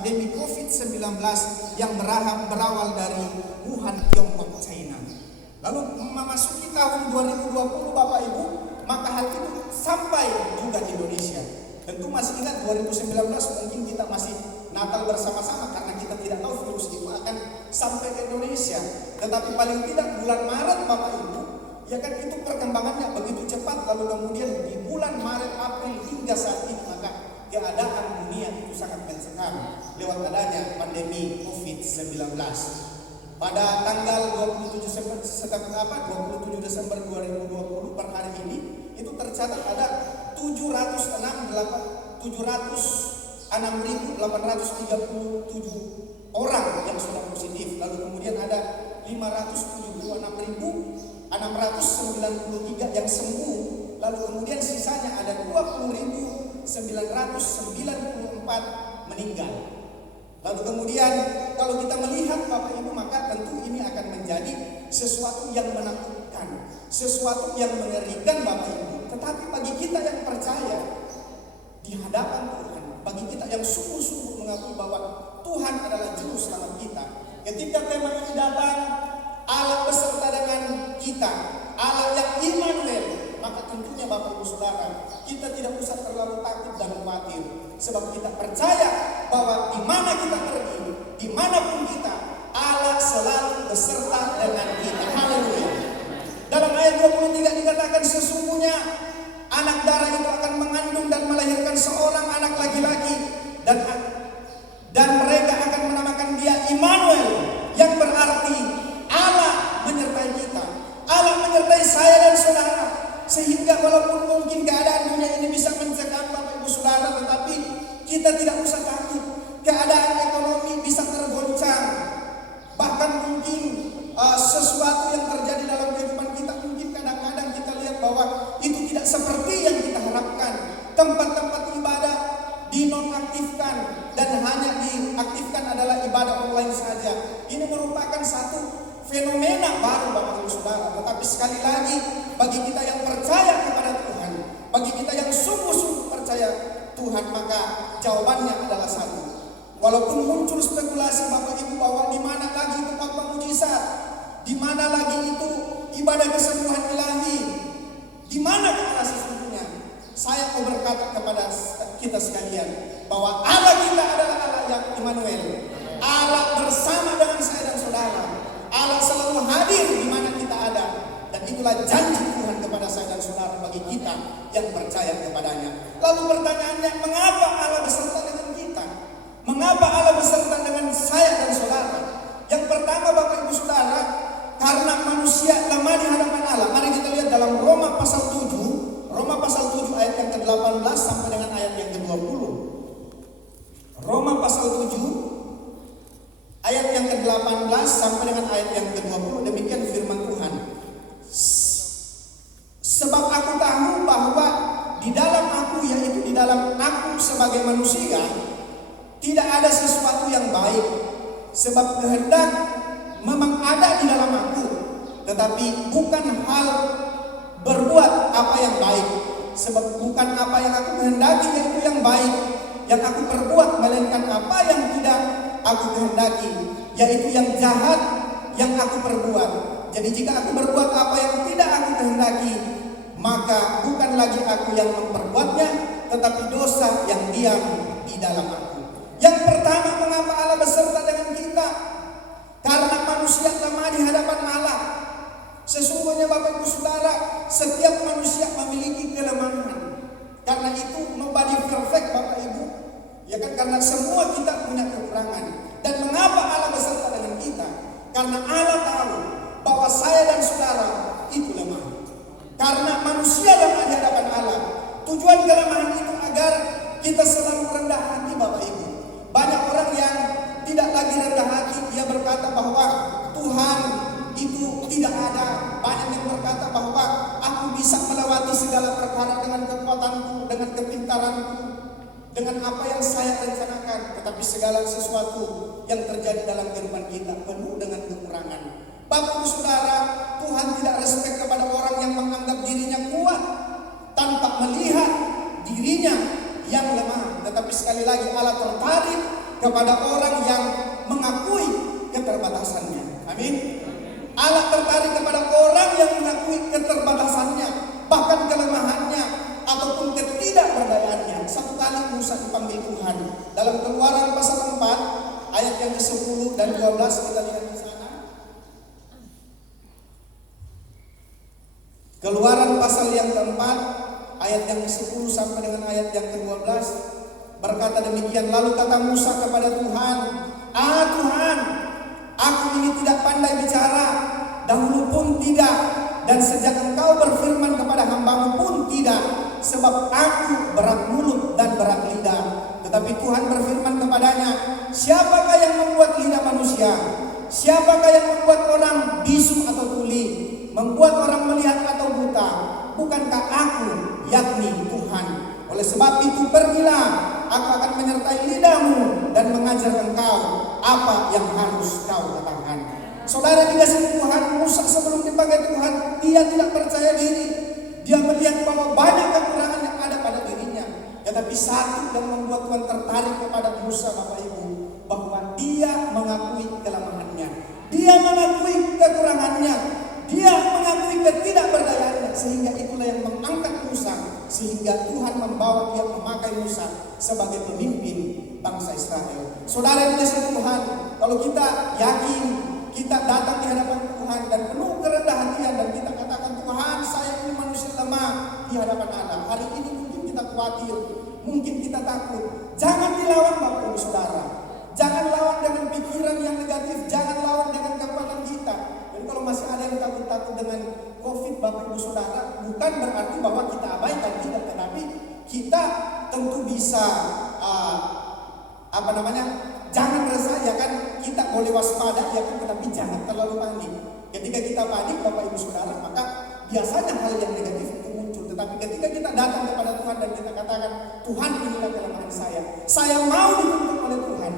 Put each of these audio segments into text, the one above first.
pandemi COVID-19 yang berawal dari Wuhan, Tiongkok, China. Lalu memasuki tahun 2020 Bapak Ibu, maka hal itu sampai juga di Indonesia. Tentu masih ingat 2019 mungkin kita masih Natal bersama-sama karena kita tidak tahu virus itu akan sampai ke Indonesia. Tetapi paling tidak bulan Maret Bapak Ibu, ya kan itu perkembangannya begitu cepat. Lalu kemudian di bulan Maret, April hingga saat ini maka keadaan dunia itu sangat mencekam lewat adanya pandemi COVID-19. Pada tanggal 27 Desember 2020 per hari ini itu tercatat ada 706.837 orang yang sudah positif. Lalu kemudian ada 576.693 yang sembuh. Lalu kemudian sisanya ada 20.994 meninggal. Lalu kemudian kalau kita melihat Bapak Ibu, maka tentu ini akan menjadi sesuatu yang menakutkan, sesuatu yang mengerikan Bapak Ibu. Tetapi bagi kita yang percaya di hadapan Tuhan, bagi kita yang sungguh-sungguh mengakui bahwa Tuhan adalah juru selamat kita, ketika tema ini datang, Allah beserta dengan kita, Allah yang Immanuel, maka tentunya Bapak Ibu Saudara, kita tidak usah terlalu takut dan khawatir, sebab kita percaya bahwa di mana kita pergi, dimanapun kita, Allah selalu beserta dengan kita. Haleluya. Dalam ayat 23 dikatakan sesungguhnya anak darah itu akan mengandung dan melahirkan seorang anak laki-laki, dan mereka akan menamakan dia Immanuel, yang berarti Allah menyertai kita, Allah menyertai saya dan saudara. Sehingga walaupun mungkin keadaan dunia ini bisa mencekam Bapak Ibu Saudara, tetapi kita tidak usah takut. Keadaan ekonomi bisa tergoncang, bahkan mungkin sesuatu yang terjadi dalam kehidupan kita, mungkin kadang-kadang kita lihat bahwa itu tidak seperti yang kita harapkan. Tempat-tempat ibadah dinonaktifkan dan hanya diaktifkan adalah ibadah online saja. Ini merupakan satu fenomena baru Bapak Ibu Saudara. Tetapi sekali lagi, bagi kita yang percaya kepada Tuhan, bagi kita yang sungguh-sungguh percaya Tuhan, maka jawabannya adalah satu. Walaupun muncul spekulasi Bapak Ibu bahwa di mana lagi itu khotbah mujizat, di mana lagi itu ibadah kesembuhan ilahi, di mana kita sesungguhnya, saya mau berkata kepada kita sekalian bahwa Allah kita adalah Allah yang Immanuel. Allah bersama dengan saya dan saudara. Allah selalu hadir di mana kita ada, dan itulah janji Tuhan kepada saya dan saudara bagi kita yang percaya kepadanya. Lalu pertanyaannya, mengapa Allah beserta dengan kita? Mengapa Allah beserta dengan saya dan saudara? Yang pertama Bapak Ibu Saudara, karena manusia lemah di hadapan Allah. Mari kita lihat dalam Roma pasal 7, Roma pasal 7 ayat yang ke-18 sampai dengan ayat yang ke-20. Roma pasal 7 ayat yang ke-18 sampai dengan ayat yang ke-20, demikian firman Tuhan. Sebab aku tahu bahwa di dalam aku, yaitu di dalam aku sebagai manusia, tidak ada sesuatu yang baik. Sebab kehendak memang ada di dalam aku, tetapi bukan hal berbuat apa yang baik. Sebab bukan apa yang aku kehendaki yaitu yang baik yang aku perbuat, melainkan apa yang tidak aku kehendaki, yaitu yang jahat yang aku perbuat. Jadi jika aku berbuat apa yang tidak aku kehendaki, maka bukan lagi aku yang memperbuatnya, tetapi dosa yang diam di dalam aku. Yang pertama, mengapa Allah beserta dengan kita? Karena manusia lemah di hadapan Allah. Sesungguhnya Bapak Ibu Saudara, setiap manusia memiliki kelemahan. Karena itu nobody perfect Bapak Ibu, ya kan? Karena semua kita punya kekurangan. Dan mengapa Allah beserta dengan kita? Karena Allah tahu bahwa saya dan saudara itu lemah. Karena manusia lemah di hadapan Allah. Tujuan kelemahan itu agar kita selalu rendah hati Bapak Ibu. Banyak orang yang tidak lagi rendah hati, dia berkata bahwa Tuhan itu tidak ada. Banyak yang berkata bahwa aku bisa melewati segala perkara dengan kekuatanku, dengan kepintaranku, dengan apa yang saya rencanakan. Tetapi segala sesuatu yang terjadi dalam kehidupan kita penuh dengan kekurangan. Bapak Ibu Saudara, Tuhan tidak respect kepada orang yang menganggap dirinya kuat tanpa melihat dirinya yang lemah. Tetapi sekali lagi Allah tertarik kepada orang yang mengakui keterbatasannya. Amin. Allah tertarik kepada orang yang mengakui keterbatasannya, bahkan kelemahannya ataupun ketidakberdayaannya. Satu kali Musa dipanggil Tuhan dalam Keluaran pasal 4 ayat yang ke-10 dan 12, kita lihat di sana. Keluaran pasal yang keempat ayat yang ke-10 sampai dengan ayat yang ke-12 berkata demikian. Lalu kata Musa kepada Tuhan, Tuhan, aku ini tidak pandai bicara, dahulu pun tidak, dan sejak Engkau berfirman kepada hamba-Mu pun tidak, sebab aku berat mulut dan berat lidah. Tetapi Tuhan berfirman kepadanya, siapakah yang membuat lidah manusia? Siapakah yang membuat orang bisu atau tuli, membuat orang melihat atau buta? Bukankah aku, yakni Tuhan? Oleh sebab itu pergilah, aku akan menyertai lidahmu dan mengajar engkau apa yang harus kau katakan. Saudara dikasihi Tuhan, Musa sebelum dipakai Tuhan, dia tidak percaya diri. Dia melihat bahwa banyak kekurangan yang ada pada dirinya. Tetapi satu yang membuat Tuhan tertarik kepada Musa, Bapak Ibu, bahwa dia mengakui kelemahannya, dia mengakui kekurangannya, dia mengakui ketidakberdayaannya, sehingga itulah yang mengangkat Musa, sehingga Tuhan membawa dia memakai Musa sebagai pemimpin bangsa Israel. Saudara yang dikasihi Tuhan, kalau kita yakin, kita datang di hadapan Tuhan dan penuh kerendahan hatian dan kita katakan, Tuhan, saya ini manusia lemah di hadapan Allah. Hari ini mungkin kita khawatir, mungkin kita takut. Jangan dilawan, Bapak Ibu Saudara. Jangan lawan dengan pikiran yang negatif, jangan lawan dengan kekuatan kita. Jadi kalau masih ada yang takut-takut dengan COVID, Bapak Ibu Saudara, bukan berarti bahwa kita abaikan, tidak, tetapi kita tentu bisa jangan resah, ya kan, kita boleh waspada, ya kan, tetapi jangan terlalu panik. Ketika kita panik, Bapak Ibu Saudara, maka biasanya hal yang negatif itu muncul. Tetapi ketika kita datang kepada Tuhan dan kita katakan, Tuhan, inilah kelemahan saya mau dituntun oleh Tuhan,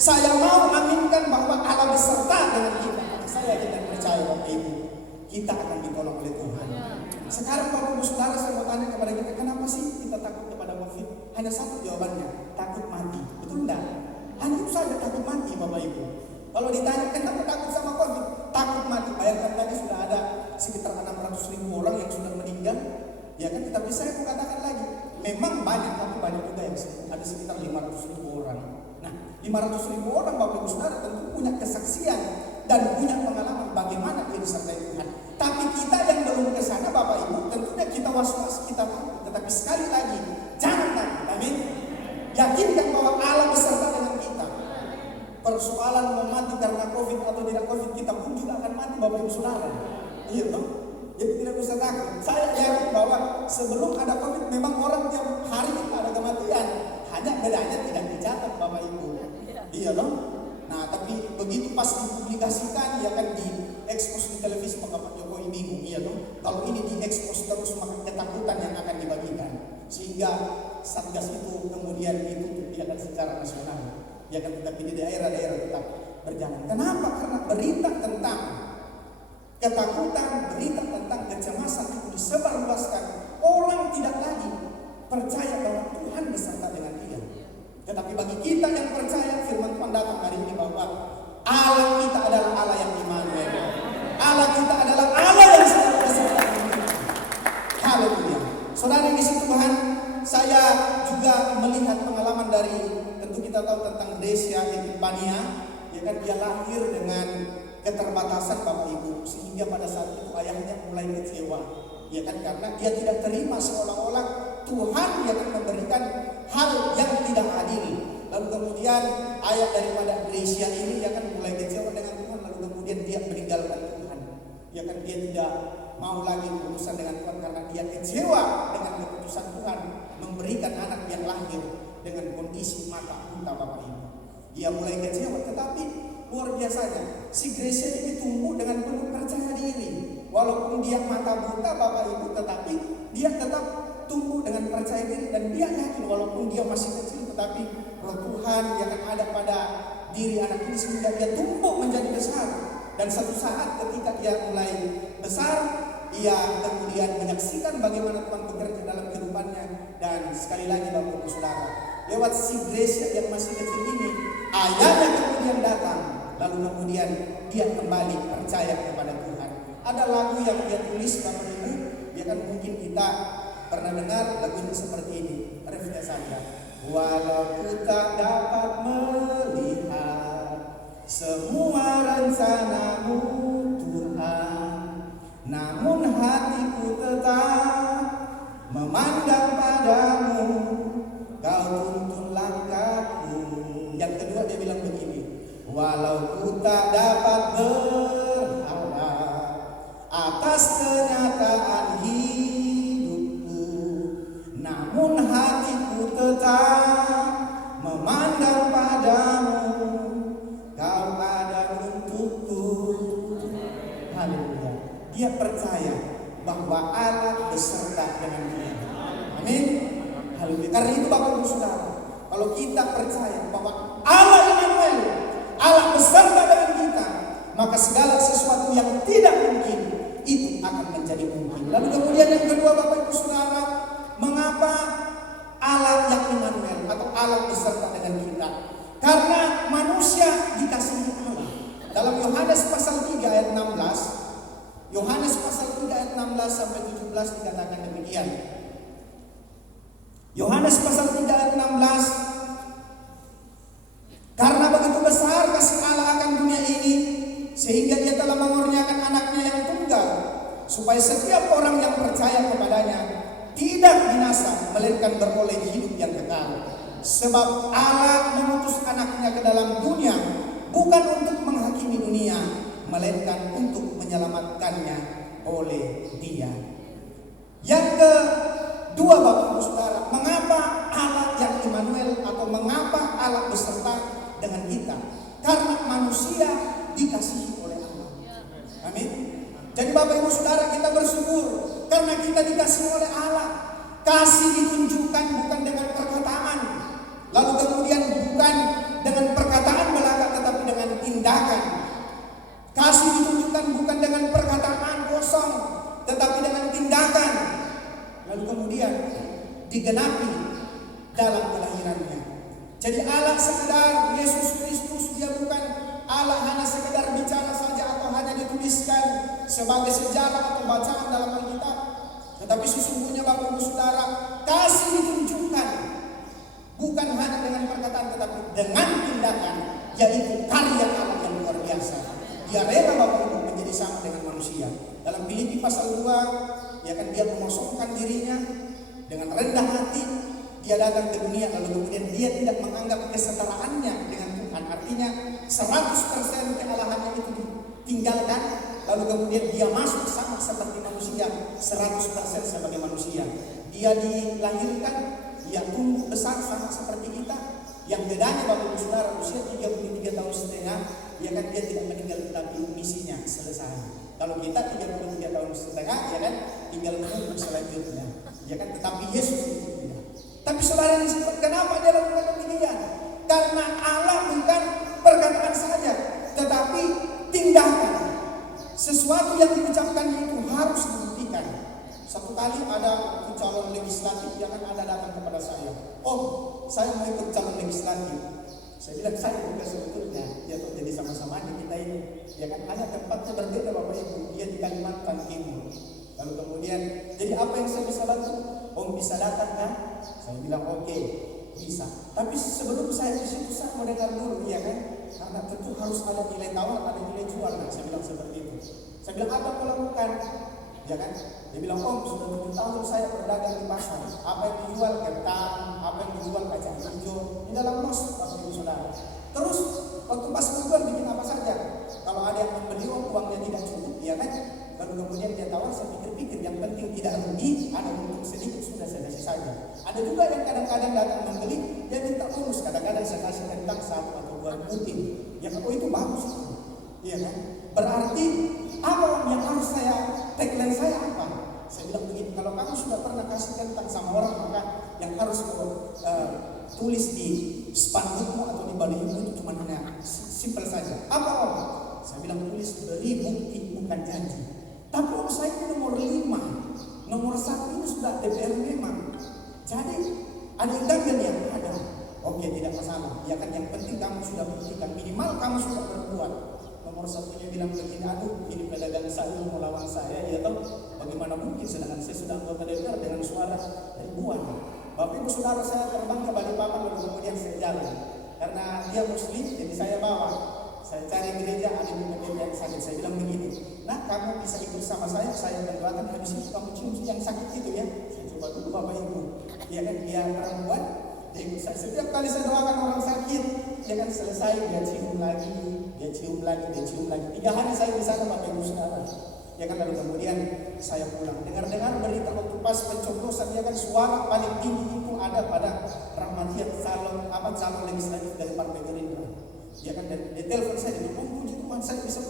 saya mau aminkan bahwa Allah beserta dengan kita, saya tidak percaya, Bapak Ibu, kita akan ditolong oleh Tuhan. Sekarang Bapak Ibu Saudara, saya mau tanya kepada kita, kenapa sih kita takut kepada COVID? Hanya satu jawabannya, takut mati. Betul enggak? Hanya itu saja, takut mati, Bapak Ibu. Kalau ditanya kenapa takut sama COVID, takut mati. Bayangkan tadi sudah ada sekitar 600.000 orang yang sudah meninggal, ya kan? Tapi saya mau katakan lagi, memang banyak, tapi banyak juga yang ada sekitar 500.000 orang. Nah, 500.000 orang, Bapak Ibu Saudara, tentu punya kesaksian dan punya pengalaman bagaimana dia disertai Tuhan. Tapi kita yang belum ke sana, Bapak Ibu, tentunya kita was-was, kita takut. Tetapi sekali lagi, jangan takut. Amin. Yakinkan bahwa Allah beserta dengan kita. Persoalan mau mati karena COVID atau tidak COVID, kita pun juga akan mati, Bapak Ibu Saudara. Iya toh? Jadi tidak usah takut. Saya yakin bahwa sebelum ada COVID memang orang tiap hari itu ada kematian. Hanya bedanya tidak dicatat, Bapak Ibu. Iya toh? Nah, tapi begitu pas dipublikasikan, ya kan, diekspos di televisi, maka Pak Jokowi bingung. Iya toh? Kalau ini diekspos terus, maka ketakutan yang akan dibagikan. Sehingga Satgas itu kemudian ditutup, ya kan, secara nasional, ya kan, tetapi di daerah-daerah tetap berjalan. Kenapa? Karena berita tentang ketakutan, berita tentang kecemasan itu disebarluaskan. Orang tidak lagi percaya bahwa Tuhan beserta dengan dia. Tetapi bagi kita yang percaya, firman Tuhan datang hari ini bahwa Allah kita adalah Allah yang Immanuel. Allah kita adalah Allah yang selalu beserta dengan kita. Haleluya. Saudara di situ Tuhan, saya juga melihat pengalaman dari, tentu kita tahu tentang Desya Epifania, ya kan, dia lahir dengan keterbatasan, Bapak Ibu, sehingga pada saat itu ayahnya mulai kecewa, ya kan, karena dia tidak terima seolah-olah Tuhan yang memberikan hal yang tidak adil. Lalu kemudian ayah daripada Desya ini, ya kan, mulai kecewa dengan Tuhan, lalu kemudian dia meninggalkan Tuhan, ya kan, dia tidak mau lagi berurusan dengan Tuhan karena dia kecewa dengan keputusan Tuhan memberikan anak yang lahir dengan kondisi mata buta, Bapak Ibu. Dia mulai kecewa, tetapi luar biasanya si Gracia ini tumbuh dengan penuh percaya diri. Walaupun dia mata buta, Bapak Ibu, tetapi dia tetap tumbuh dengan percaya diri dan dia yakin walaupun dia masih kecil, tetapi Roh Tuhan yang ada pada diri anak ini sehingga dia tumbuh menjadi besar. Dan satu saat ketika dia mulai besar, ia kemudian menyaksikan bagaimana Tuhan bekerja dalam kehidupannya. Dan sekali lagi, Bapak Ibu Saudara, lewat si Gracia yang masih kecil ini, ayahnya kemudian datang, lalu kemudian dia kembali percaya kepada Tuhan. Ada lagu yang dia tulis Bapak Ibu, ya kan, mungkin kita pernah dengar lagu ini seperti ini, refnya saja. Walau ku tak dapat melihat semua rencanamu Tuhan, namun hatiku tetap memandang padamu, kau tuntun langkahku. Yang kedua dia bilang begini, walau ku tak dapat berharap atas kenyataan hidupku, namun hatiku tetap memandang padamu, kau ada untukku. Haleluya. Dia percaya bahwa Allah beserta dengan dia. Amin. Haleluya. Karena itu Bapak Ibu Saudara, kalau kita percaya bahwa Allah Immanuel, Allah beserta dengan kita, maka segala sesuatu yang tidak mungkin itu akan menjadi mungkin. Lalu kemudian yang kedua Bapak Ibu Saudara, mengapa Allah yang Immanuel atau Allah beserta dengan kita? Karena manusia dikasihi Allah. Dalam Yohanes pasal 3 ayat 16, Yohanes pasal 3 ayat 16 sampai 17 dikatakan demikian. Yohanes pasal 3 ayat 16, karena begitu besar kasih Allah akan dunia ini, sehingga dia telah mengurniakan anaknya yang tunggal, supaya setiap orang yang percaya kepadanya tidak binasa, melainkan beroleh hidup yang kekal. Sebab Allah mengutus anaknya ke dalam dunia bukan untuk menghakimi dunia, melainkan untuk menyelamatkannya oleh dia. Yang kedua Bapak Ibu Saudara, mengapa Allah yang Immanuel atau mengapa Allah beserta dengan kita? Karena manusia dikasihi oleh Allah. Amin. Jadi Bapak Ibu Saudara, kita bersyukur karena kita dikasihi oleh Allah. Kasih ditunjukkan bukan dengan perkataan, lalu kemudian bukan dengan perkataan belaka, tetapi dengan tindakan. Kasih ditunjukkan bukan dengan perkataan kosong, tetapi dengan tindakan. Lalu kemudian digenapi dalam kelahirannya. Jadi Allah sekedar Yesus Kristus, dia bukan Allah hanya sekedar bicara saja atau hanya dituliskan sebagai sejarah atau bacaan dalam Alkitab. Tetapi sesungguhnya Bapak Ibu Saudara, kasih ditunjukkan bukan hanya dengan perkataan, tetapi dengan tindakan, yaitu karya Allah yang luar biasa. Dia rela Bapak Ibu menjadi sama dengan manusia. Dalam Filipi pasal 2, ya kan, dia mengosongkan dirinya dengan rendah hati. Dia datang ke dunia, lalu kemudian dia tidak menganggap kesetaraannya dengan Tuhan. Artinya 100% kealahannya itu ditinggalkan, lalu kemudian dia masuk sama seperti manusia, 100% sebagai manusia. Dia dilahirkan, dia tumbuh besar sama seperti kita. Yang bedanya Bapak Ibu Saudara, usia 33 tahun setengah, ya kan, dia tidak meninggal tetapi misinya selesai. Kalau kita 33 tahun setengah, ya kan, tinggal menunggu selanjutnya, ya kan, tetapi Yesus itu tidak. Tapi saudara disebut, kenapa dia lakukan demikian? Karena Allah bukan perkataan saja, tetapi tindakan. Sesuatu yang diucapkannya itu harus dibuktikan. Satu kali ada calon legislatif, dia kan ada datang kepada saya, "Om, saya mau ikut calon legislatif." Saya bilang, "Saya juga sebetulnya, ya tuh, jadi sama-sama aja kita ini, ya kan, hanya tempatnya berbeda Bapak Ibu, dia di Kalimantan Timur." Lalu kemudian, "Jadi apa yang saya bisa bantu?" "Om bisa datang kan?" Saya bilang, "Oke, bisa. Tapi sebelum saya di situ saya mau dengar dulu, ya kan? Karena tentu harus ada nilai tawar, ada nilai jual." Kan? Saya bilang seperti itu. Saya bilang, "Apa kau lakukan?" Ya kan? Dia bilang, "Om, sudah 7 tahun saya berdagang di pasar. Apa yang dijual kentang, apa yang dijual kacang hijau di dalam los, Bapak Ibu Saudara. Terus waktu pas keluar bikin apa saja. Kalau ada yang membeli, uangnya tidak cukup, ya kan? Lalu kemudian dia tawar, saya pikir-pikir yang penting tidak rugi, ada untung sedikit sudah saya kasih saja. Ada juga yang kadang-kadang datang membeli, dia minta bonus, kadang-kadang saya kasih kentang 1 atau 2 butir. Ya kan, oh itu bagus, iya kan? Berarti apa yang harus saya tagline saya apa? Saya bilang begini, kalau kamu sudah pernah kasih kentang sama orang, maka yang harus tulis di spandukmu atau di balihomu itu cuma hanya simpel saja. Apa om? Saya bilang tulis beri bukti bukan janji. Tapi om, saya ini nomor 5, nomor 1 ini sudah DPR memang. Jadi ada undangan yang ada. Oke, Oke, tidak masalah. Ya kan, yang penting kamu sudah buktikan, minimal kamu sudah berbuat. Nomor satunya bilang begini, aduh ini pedagang sayur mau lawan saya, ya toh bagaimana mungkin, sedangkan saya sudah anggota DPR dengan suara ribuan. Bapak Ibu Saudara, saya terbang ke Balikpapan lalu kemudian saya jalan. Karena dia muslim, jadi saya bawa. Saya cari gereja, ada di yang sakit. Saya bilang begini, nah kamu bisa ikut sama saya mendoakan, habis itu kamu cium yang sakit itu ya. Saya coba dulu Bapak Ibu. Ya kan, dia perempuan, dia ikut saya. Setiap kali saya doakan orang sakit, dia kan selesai, dia cium lagi, dia cium lagi, dia cium lagi. 3 hari saya di sana Bapak Ibu Saudara. Ya kan, lalu kemudian saya pulang. Dengar berita waktu pas pencoblosan, ya kan, suara paling tinggi itu ada pada Rahmatiat calon legislatif dari Partai Gerindra. Ya kan, dan dia telepon saya, dia bilang, puji Tuhan saya bisa.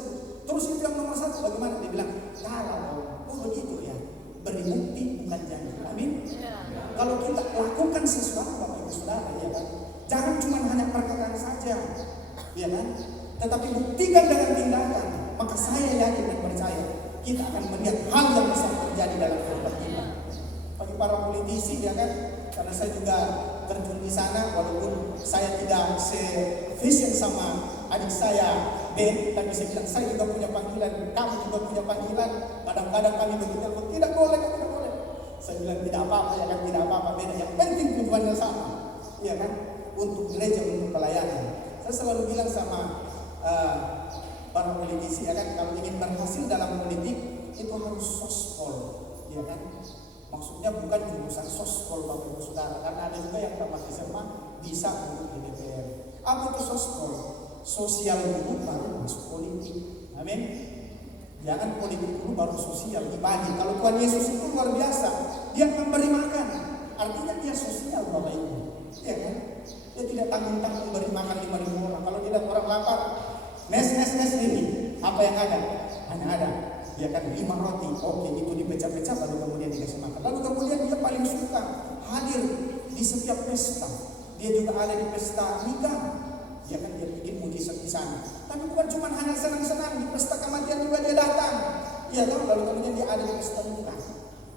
Terus itu yang nomor 1 bagaimana? Dia bilang, kalau begitu ya, beri bukti bukan janji. Amin. Kalau kita lakukan sesuatu Bapak Ibu Saudara, ya kan, jangan cuma hanya perkataan saja, ya kan, tetapi buktikan dengan tindakan. Maka saya yakin dan percaya kita akan melihat hal yang besar terjadi dalam kehidupan kita. Bagi para politisi, ya kan, karena saya juga terjun di sana, walaupun saya tidak se-vision sama adik saya Ben, tapi saya bilang saya juga punya panggilan, kamu juga punya panggilan. Kadang-kadang kami begitu, tidak boleh. Saya bilang tidak apa-apa, ya kan, tidak apa-apa, beda. Yang penting tujuannya sama, ya kan, untuk gereja, untuk pelayanan. Saya selalu bilang sama para politisi, ya kan, kalau ingin berhasil dalam politik itu harus sospol, ya kan. Maksudnya bukan jurusan sospol Bapak Ibu Saudara, karena ada juga yang tamat SMA bisa duduk di DPR. Apa itu sospol? Sosial dulu baru masuk politik. Amin. Jangan politik dulu baru sosial, dibagi. Kalau Tuhan Yesus itu luar biasa, dia memberi makan, artinya dia sosial Bapak Ibu, ya kan. Dia tidak tanggung-tanggung beri makan 5.000 orang. Kalau tidak orang lapar, mes ini, apa yang ada? Hanya ada, ya kan, 5 roti. Oke, itu dipecah-pecah lalu kemudian dikasih makan. Lalu kemudian dia paling suka hadir di setiap pesta. Dia juga ada di pesta nikah, ya kan, dia bikin mujizat di sana. Tapi bukan cuma hanya senang-senang, di pesta kematian juga dia datang, ya kan. Lalu kemudian dia ada di pesta nikah,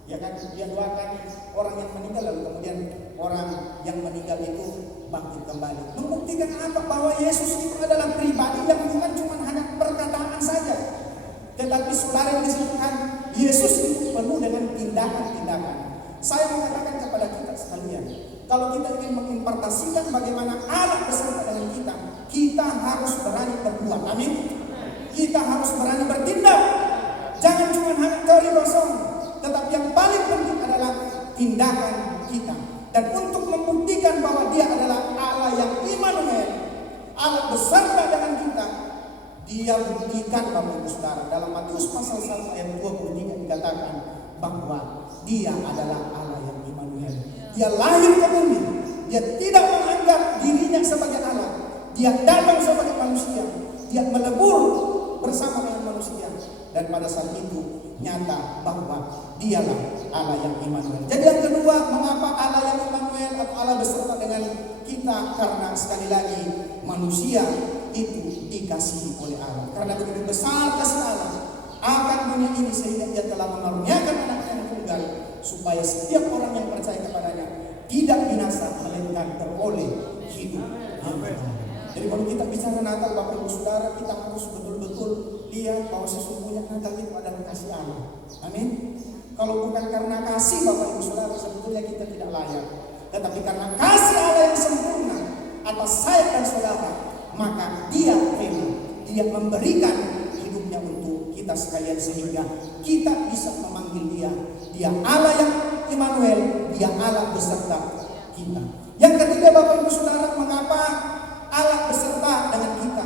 ya kan, dia doakan orang yang meninggal, lalu kemudian orang yang meninggal itu bangkit kembali. Membuktikan apa? Bahwa Yesus itu adalah pribadi yang bukan cuma hanya perkataan saja, tetapi saudara yang disebutkan Yesus itu penuh dengan tindakan-tindakan. Saya mengatakan kepada kita sekalian, kalau kita ingin mengimpartasikan bagaimana Allah beserta dengan kita harus berani berbuat. Amin. Kita harus berani bertindak. Jangan cuma hanya teori kosong, tetapi yang paling penting adalah tindakan kita. Dan untuk membuktikan bahwa dia adalah Allah yang Immanuel, Allah beserta dengan kita, dia buktikan Bapak Ibu Saudara. Dalam Matius pasal 1 ayat 23 dikatakan bahwa dia adalah Allah yang Immanuel. Dia lahir ke bumi, dia tidak menganggap dirinya sebagai Allah. Dia datang sebagai manusia, dia melebur bersama dengan manusia. Dan pada saat itu nyata bahwa dialah Allah yang Immanuel. Jadi yang kedua, mengapa Allah yang Immanuel atau Allah beserta dengan kita? Karena sekali lagi manusia itu dikasihi oleh Allah. Karena begitu besar kasih Allah akan dunia ini, sehingga dia telah mengaruniakan anaknya yang tunggal, supaya setiap orang yang percaya kepadanya tidak binasa, melainkan beroleh hidup yang kekal. Jadi kalau kita bicara Natal Bapak Ibu Saudara, kita harus betul-betul lihat bahwa sesungguhnya Natal itu adalah kasih Allah. Amin. Kalau bukan karena kasih Bapak Ibu Saudara, sebetulnya kita tidak layak. Tetapi karena kasih Allah yang sempurna atas saya dan saudara, maka dia rela, dia memberikan hidupnya untuk kita sekalian, sehingga kita bisa memanggil dia. Dia Allah yang Immanuel, dia Allah beserta kita. Yang ketiga Bapak Ibu Saudara, mengapa Allah beserta dengan kita?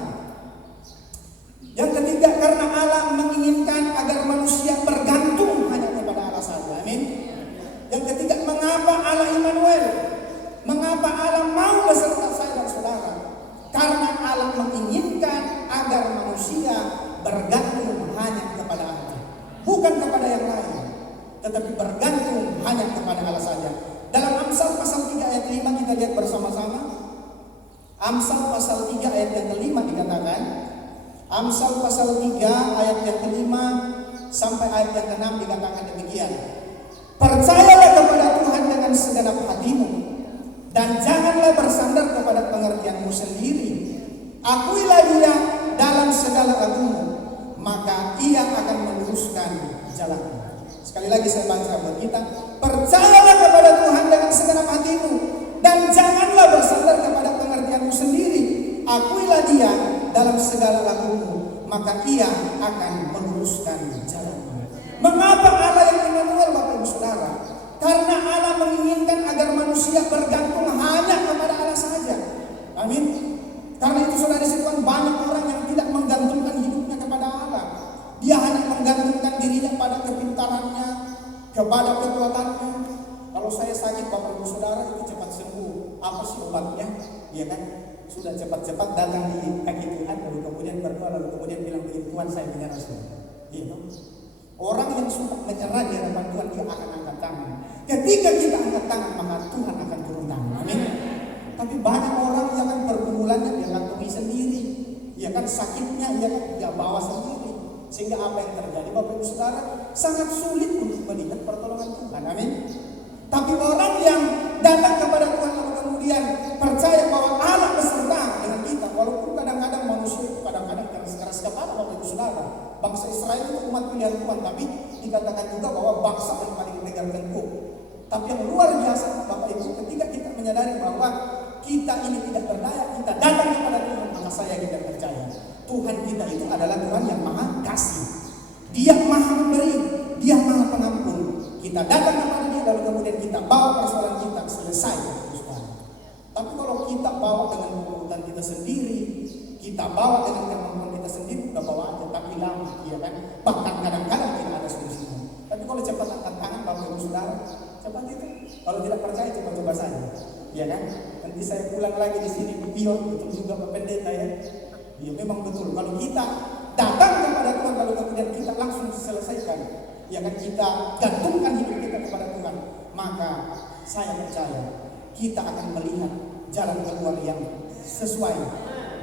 Yang ketiga, karena Allah menginginkan agar manusia bergantung hanya kepada Allah saja. Amin. Yang ketiga, mengapa Allah Immanuel? Mengapa Allah mau beserta saya dan saudara? Karena Allah menginginkan agar manusia bergantung hanya kepada Allah, bukan kepada yang lain, tetapi bergantung hanya kepada Allah saja. Dalam Amsal pasal 3 ayat 5 kita lihat bersama-sama. Amsal pasal 3 ayat yang kelima dikatakan, Amsal pasal 3 ayat yang kelima sampai ayat yang ke-6 dikatakan demikian. Percayalah kepada Tuhan dengan segenap hatimu, dan janganlah bersandar kepada pengertianmu sendiri. Akuilah dia dalam segala lakumu, maka ia akan meluruskan jalanmu. Sekali lagi saya baca buat kita. Percayalah kepada Tuhan dengan segenap hatimu, dan janganlah bersandar kepada pengertianmu sendiri. Akuilah dia dalam segala lakumu, maka ia akan meluruskan jalanmu. Mengapa Allah yang Immanuel, Bapak Ibu Saudara? Karena Allah menginginkan agar manusia bergantung hanya kepada Allah saja. Amin. Karena itu saudara sekalian, banyak orang yang tidak menggantungkan hidupnya kepada Allah. Dia hanya menggantungkan dirinya pada kepintarannya, kepada kekuatannya. Kalau saya sakit, Bapak Ibu Saudara, itu cepat sembuh. Apa sih obatnya? Iya kan? Sudah cepat-cepat datang di kaki Tuhan, lalu kemudian berdoa, lalu kemudian bilang begini, Tuhan saya menyerah sudah. Iya. Orang yang suka menyerah di hadapan Tuhan, dia akan angkat tangan. Ketika kita angkat tangan, maka Tuhan akan turun tangan. Amin. Tapi banyak orang yang kan pergumulannya dia kantongi sendiri. Ya kan, sakitnya dia bawa sendiri. Sehingga apa yang terjadi, Bapak Ibu Saudara, sangat sulit untuk melihat pertolongan Tuhan. Amin. Tapi orang yang datang kepada Tuhan lalu kemudian percaya bahwa Allah beserta dengan kita, walaupun kadang-kadang manusia itu kadang-kadang keras kepala, Bapak Ibu Saudara. Bangsa Israel itu umat pilihan Tuhan, tapi dikatakan juga bahwa bangsa yang paling tegar tengkuk. Tapi yang luar biasa, Bapak Ibu, ketika kita menyadari bahwa kita ini tidak berdaya, kita datang kepada Tuhan, maka saya tidak percaya Tuhan kita itu adalah Tuhan yang maha kasih. Dia maha memberi, dia maha pengampun. Kita datang kepada dia, lalu kemudian kita bawa persoalan kita selesai. Tapi kalau kita bawa dengan kekuatan kita sendiri, kita bawa dengan kemampuan kita sendiri, udah bawa aja, tapi lama, ya kan? Bahkan kadang-kadang tidak ada solusinya. Tapi kalau cepat angkat tangan, Bapak Ibu Saudara, cepat itu. Kalau tidak percaya, coba-coba saja, ya kan? Nanti saya pulang lagi di sini, bion, betul juga Pak Pendeta ya. Ya memang betul. Kalau kita datang kepada Tuhan, lalu kemudian kita langsung selesaikan, ya kan? Kita gantungkan hidup kita kepada Tuhan, maka saya percaya kita akan melihat jalan keluar yang sesuai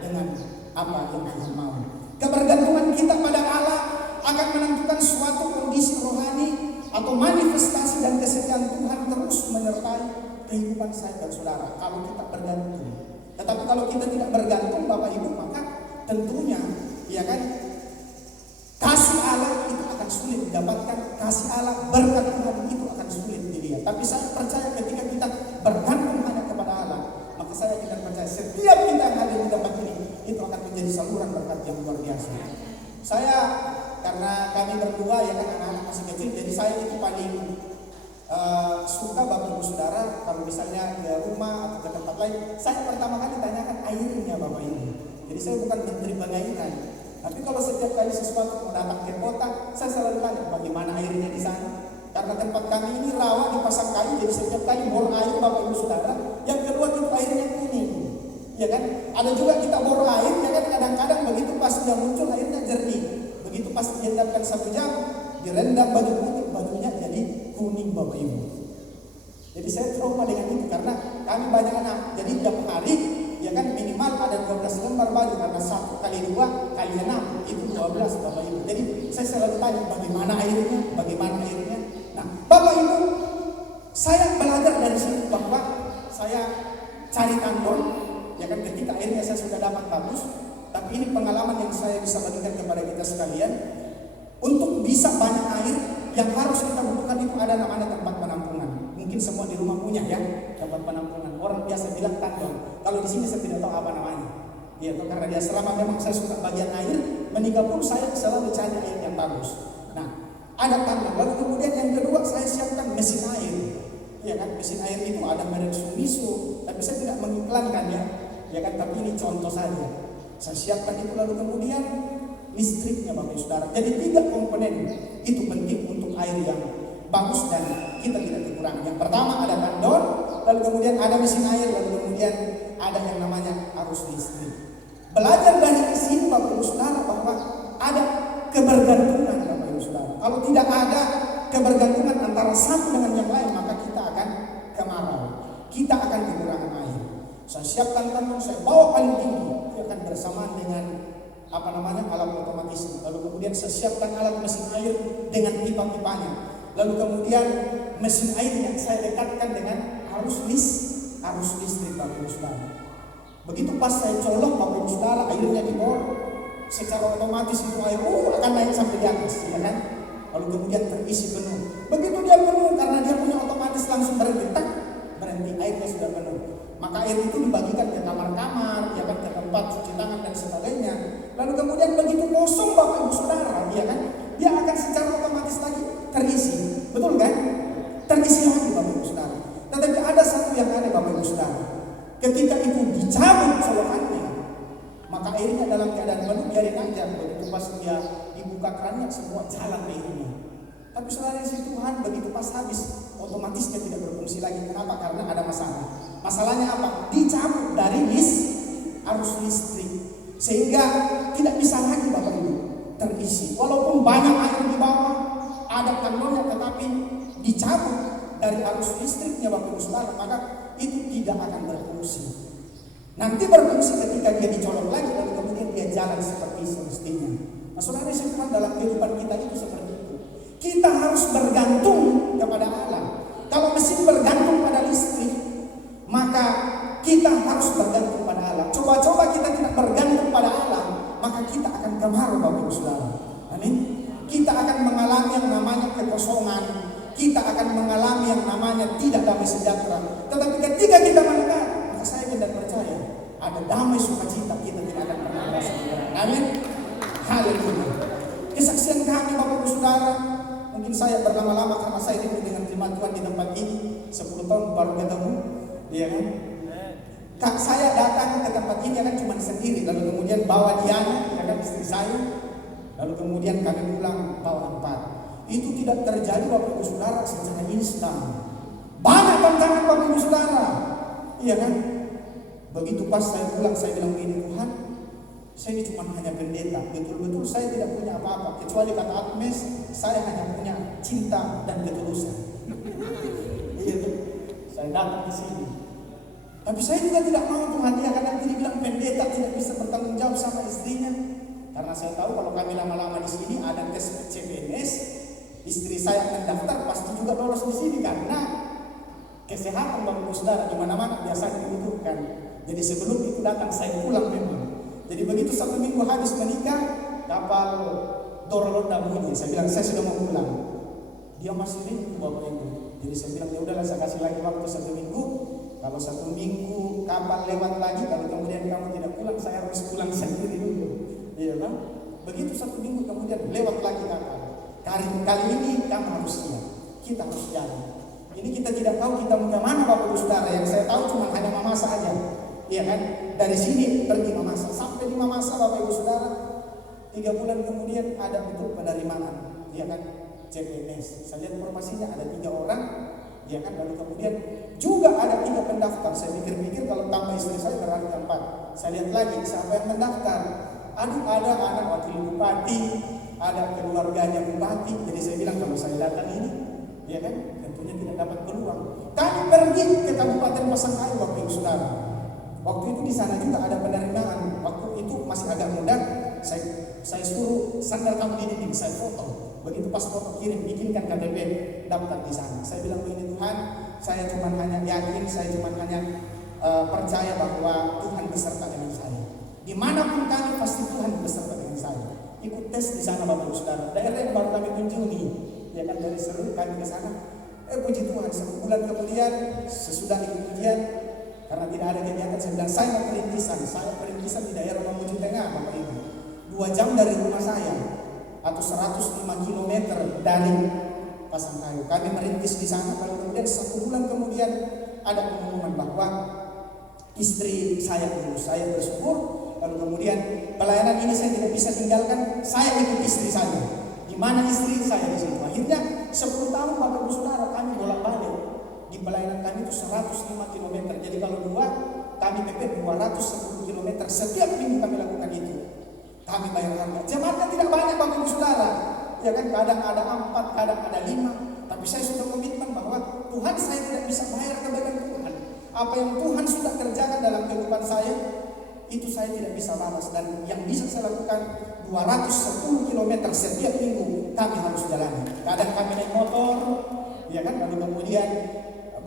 dengan apa yang Tuhan mau. Kebergantungan kita pada Allah akan menentukan suatu kondisi rohani atau manifestasi dan kesetiaan Tuhan terus menyertai kehidupan saya dan saudara kalau kita bergantung. Tetapi kalau kita tidak bergantung, Bapak Ibu, maka tentunya, ya kan, kasih Allah itu akan sulit didapatkan. Kasih Allah, berkat Tuhan itu akan sulit dilihat. Tapi saya percaya ketika kita bergantung hanya kepada Allah, maka saya tidak percaya setiap kita yang ada di tempat ini itu akan menjadi saluran berkat yang luar biasa. Saya, karena kami berdua ya kan anak-anak masih kecil, jadi saya itu paling suka, Bapak Ibu Saudara, kalau misalnya ke rumah atau ke tempat lain, saya pertama kali tanyakan airnya Bapak Ibu. Jadi saya bukan menteri pengairan, tapi kalau setiap kali sesuatu mau datang ke kota, saya selalu tanya bagaimana airnya di sana. Karena tempat kami ini rawa dipasang kayu, jadi setiap kali bor air, Bapak Ibu Saudara, yang keluar itu airnya kuning, ya kan? Ada juga kita bor air, ya kan? Kadang-kadang begitu pas dia muncul airnya jernih, begitu pas diendapkan 1 jam, direndam baju putih, bajunya jadi kuning, Bapak Ibu. Jadi saya trauma dengan itu karena kami banyak anak, jadi tiap hari, ya kan, minimal ada 12 lembar baju, karena 1 kali 2 kali 6 itu 12, Bapak Ibu. Jadi saya selalu tanya bagaimana airnya, bagaimana airnya. Nah, Bapak Ibu, saya belajar dari sini bahwa saya cari kandor, ya kan, ketika airnya saya sudah dapat bagus. Tapi ini pengalaman yang saya bisa bagikan kepada kita sekalian. Untuk bisa banyak air, yang harus kita butuhkan itu ada namanya tempat penampungan. Mungkin semua di rumah punya ya tempat penampungan. Orang biasa bilang kandor. Kalau di sini saya tidak tahu apa namanya. Ya, karena dia selama memang saya suka bagian air, menikah pun saya selalu cari air yang bagus. Nah, ada kandor. Lalu kemudian yang kedua, saya siapkan mesin air. Ya kan, mesin air itu ada merek Sumisu, tapi saya tidak mengiklankan ya. Ya kan, tapi ini contoh saja. Saya siapkan itu, lalu kemudian listriknya, Bapak Ibu Saudara. Jadi 3 komponen itu penting untuk air yang bagus dan kita tidak kekurangan. Yang pertama ada kandor, lalu kemudian ada mesin air, lalu kemudian ada yang namanya arus listrik. Belajar dari sini, Bapak Ibu Saudara, bahwa ada kebergantungan, Bapak Ibu Saudara. Kalau tidak ada kebergantungan antara satu dengan yang lain, maka kita akan kemarau, kita akan kekurangan air. Saya siapkan kandor, saya bawa paling tinggi, itu akan bersamaan dengan alat otomatis. Lalu kemudian saya siapkan alat mesin air dengan pipa-pipanya. Lalu kemudian mesin airnya saya dekatkan dengan arus listrik, Bapak Ibu Saudara. Begitu pas saya colok Bapak Ibu Saudara, airnya di bawah, secara otomatis itu air akan naik sampai di atas, ya kan? Lalu kemudian terisi penuh. Begitu dia penuh, karena dia punya otomatis langsung berhenti, berhenti, airnya sudah penuh. Maka air itu dibagikan ke kamar-kamar, ya kan, ke tempat cuci tangan dan sebagainya. Lalu kemudian begitu kosong Bapak Ibu Saudara, ya kan, dia akan secara otomatis lagi terisi, betul kan? Terisi lagi Bapak Ibu Saudara. Tetapi ada satu yang aneh Bapak Ibu Saudara. Ketika itu dicabut colokannya, maka airnya dalam keadaan penuh, biarin aja. Begitu pas dia dibuka kerannya, semua jalan airnya. Tapi saudara si Tuhan, begitu pas habis, otomatis dia tidak berfungsi lagi. Kenapa? Karena ada masalah. Masalahnya apa? Dicabut dari arus listrik, sehingga tidak bisa lagi Bapak Ibu terisi. Walaupun banyak air di bawah, ada tandonnya, tetapi dicabut dari arus listriknya Bapak Ibu Saudara, maka itu tidak akan berfungsi. Nanti berfungsi ketika dia dicolok lagi, lalu kemudian dia jalan seperti semestinya. Nah saudara Tuhan, dalam kehidupan kita itu seperti itu. Kita harus bergantung kepada Allah. Kalau mesin bergantung pada listrik, maka kita harus bergantung pada Allah. Coba-coba kita tidak bergantung pada Allah, maka kita akan kemarau Bapak Ibu Saudara. Amin. Kita akan mengalami yang namanya kekosongan. Kita akan mengalami yang namanya tidak damai sejahtera. Tetapi ketika kita mendengar, maka saya benar percaya ada damai sukacita, kita tidak akan pernah merasa kehilangan. Amin. Haleluya. Kesaksian kami Bapak Ibu Saudara, mungkin saya berlama-lama karena saya rindu dengan firman Tuhan di tempat ini. 10 tahun baru ketemu, ya kan? Kak saya datang ke tempat ini kan cuma sendiri, lalu kemudian bawa Diana, ya kan, istri saya. Lalu kemudian kami pulang bawa 4. Itu tidak terjadi Bapak Ibu Saudara secara instan. Banyak tantangan Bapak Ibu Saudara, iya kan? Begitu pas saya pulang, saya bilang begini, Tuhan, saya ini cuma hanya pendeta. Betul-betul saya tidak punya apa-apa, kecuali kata Agnes, saya hanya punya cinta dan ketulusan. Iya tuh, saya datang ke sini. Tapi saya juga tidak mau Tuhan, ya kan, nanti dibilang pendeta tidak bisa bertanggung jawab sama istrinya. Karena saya tahu kalau kami lama-lama di sini ada tes CPNS, istri saya mendaftar pasti juga lolos di sini karena kesehatan Bapak Ibu Saudara di mana-mana biasanya dibutuhkan. Jadi sebelum itu datang saya pulang memang. Jadi begitu 1 minggu habis menikah, kapal Dorolonda bunyi. Saya bilang saya sudah mau pulang. Dia masih rindu Bapak Ibu. Jadi saya bilang ya udahlah, saya kasih lagi waktu 1 minggu. Kalau 1 minggu kapal lewat lagi, kalau kemudian kamu tidak pulang, saya harus pulang sendiri dulu. Iya kan? Begitu 1 minggu kemudian lewat lagi kapal. Kali ini kamu harus siap. Kita harus jalan. Ini kita tidak tahu kita mau kemana Bapak Ibu Saudara. Yang saya tahu cuma hanya Mamasa saja. Iya kan? Dari sini pergi Mamasa sampai di Mamasa Bapak Ibu Saudara. 3 bulan kemudian ada betul penerimaan. Iya kan? CPNS. Saya lihat informasinya ada 3 orang. Iya kan? Lalu kemudian juga ada 3 pendaftar. Saya pikir-pikir kalau tambah istri saya berarti 4. Saya lihat lagi siapa yang mendaftar. Aduh, ada anak wakil bupati, ada keluarganya bupati. Jadi saya bilang kalau saya datang ini, ya kan, tentunya tidak dapat peluang. Kami pergi ke Kabupaten Pasangkayu Bapak Ibu Saudara. Waktu itu di sana juga ada penerimaan. Waktu itu masih agak muda. Saya suruh sandal kamu di dinding, saya foto. Begitu pas foto kirim, bikinkan KTP, daftar di sana. Saya bilang begini, Tuhan, saya cuma hanya yakin, saya cuma hanya percaya bahwa Tuhan beserta dengan saya. Dimanapun kami pasti Tuhan beserta dengan saya. Ikut tes di sana Bapak Ibu Saudara. Daerah yang baru kami kunjungi, ya kan, dari Serut kami ke sana. Puji Tuhan, 1 bulan kemudian sesudah ikut ujian, karena tidak ada kegiatan, saya bilang saya mau perintisan. Saya perintisan di daerah Mamuju Tengah Bapak Ibu. 2 jam dari rumah saya atau 105 km dari Pasangkayu. Kami merintis di sana. Lalu kemudian 1 bulan kemudian ada pengumuman bahwa istri saya lulus. Saya bersyukur. Lalu kemudian pelayanan ini saya tidak bisa tinggalkan. Saya ikut istri saya. Di mana istri saya di situ. Akhirnya 10 tahun Bapak Ibu Saudara kami bolak-balik. Di pelayanan kami itu 105 km. Jadi kalau 2 kami PP 210 km. Setiap minggu kami lakukan itu. Kami bayar harga. Jemaatnya tidak banyak Bapak Ibu Saudara. Ya kan, kadang ada 4, kadang ada 5. Tapi saya sudah komitmen bahwa Tuhan, saya tidak bisa bayar kebaikan Tuhan. Apa yang Tuhan sudah kerjakan dalam kehidupan saya, itu saya tidak bisa balas. Dan yang bisa saya lakukan 210 km setiap minggu kami harus jalani. Kadang kami naik motor, ya kan, lalu kemudian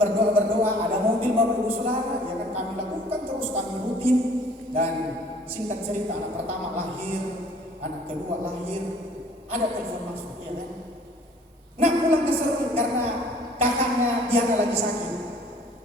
berdoa, ada mobil Bapak Ibu Saudara, ya kan, kami lakukan terus, kami rutin. Dan singkat cerita, anak pertama lahir, anak kedua lahir, ada telepon masuk, ya kan? Nah, pulang ke Serui karena kakaknya Diana lagi sakit.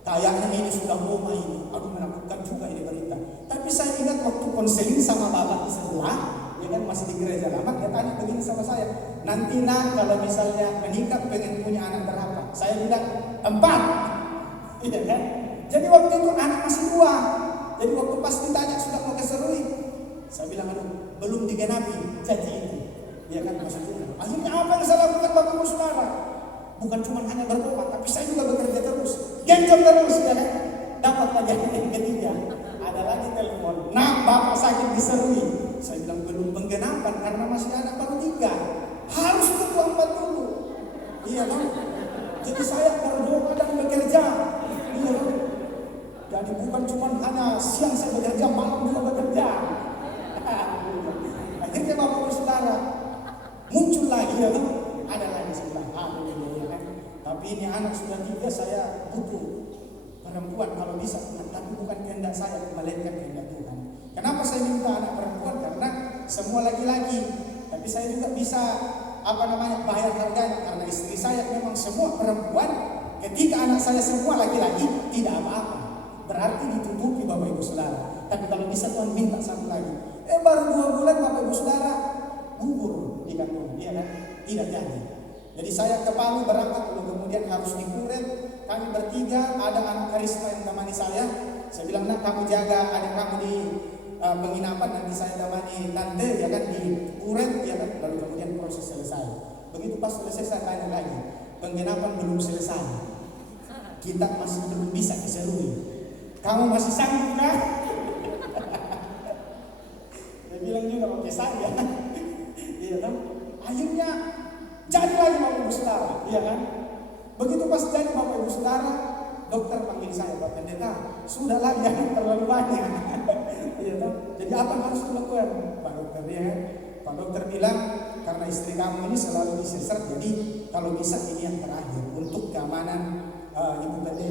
Kayaknya ini sudah koma ini. Aduh, menakutkan juga ini berita. Tapi saya ingat waktu konseling sama bapak di sebelah, ya kan, masih di gereja lama, dia tanya begini sama saya, nanti nak kalau misalnya menikah pengen punya anak berapa? Saya bilang 4. Iya kan? Jadi waktu itu anak masih 2. Jadi waktu pas ditanya sudah mau ke Serui, saya bilang aduh belum digenapi janji itu. Iya kan, maksudnya. Akhirnya apa yang saya lakukan Bapak Ibu Saudara? Bukan cuma hanya berdoa, tapi saya juga bekerja terus, genjot terus, ya kan? Dapat lagi yang ketiga, ada lagi telepon. Nah, Bapak sakit di Serui. Saya bilang belum penggenapan karena masih anak baru 3. Harus tunggu 4 dulu. Iya kan? Jadi saya berdoa dan bekerja. Iya kan? Jadi bukan cuma hanya siang saya bekerja, malam juga bekerja. Akhirnya Bapak Ibu Saudara muncul lagi, ya kan? Ada lagi sebelah, ya kan? Tapi ini anak sudah 3, saya butuh perempuan kalau bisa, tapi bukan kehendak saya, melainkan kehendak Tuhan. Kenapa saya minta anak perempuan? Karena semua laki-laki, tapi saya juga bisa bayar harganya, karena istri saya memang semua perempuan. Ketika anak saya semua laki-laki, tidak apa-apa, berarti ditutupi Bapak Ibu Saudara. Tapi kalau bisa Tuhan minta satu lagi, baru 2 bulan Bapak Ibu Saudara gugur di kantor, iya kan? Tidak jadi. Jadi saya ke Palu berangkat, lalu kemudian harus di Kuret. Kami bertiga, ada anak Karisma yang temani saya. Saya bilang, nak kamu jaga adik kamu di penginapan, nanti saya temani tante, ya kan, di Kuret, ya kan. Lalu kemudian proses selesai. Begitu pas selesai saya tanya lagi, penginapan belum selesai, kita masih belum bisa diserui. Kamu masih sanggup kah? Dia bilang juga oke saya. Iya kan? Akhirnya jadi lagi Bapak Ibu Saudara, iya kan? Begitu pas jadi Bapak Ibu Saudara, dokter panggil saya, Pak Pendeta, sudah lagi yang terlalu banyak. Iya kan? Jadi apa yang harus dilakukan, Pak Dokter? Ya kan? Pak Dokter bilang, karena istri kamu ini selalu disesat, jadi kalau bisa ini yang terakhir untuk keamanan Ibu Pendeta.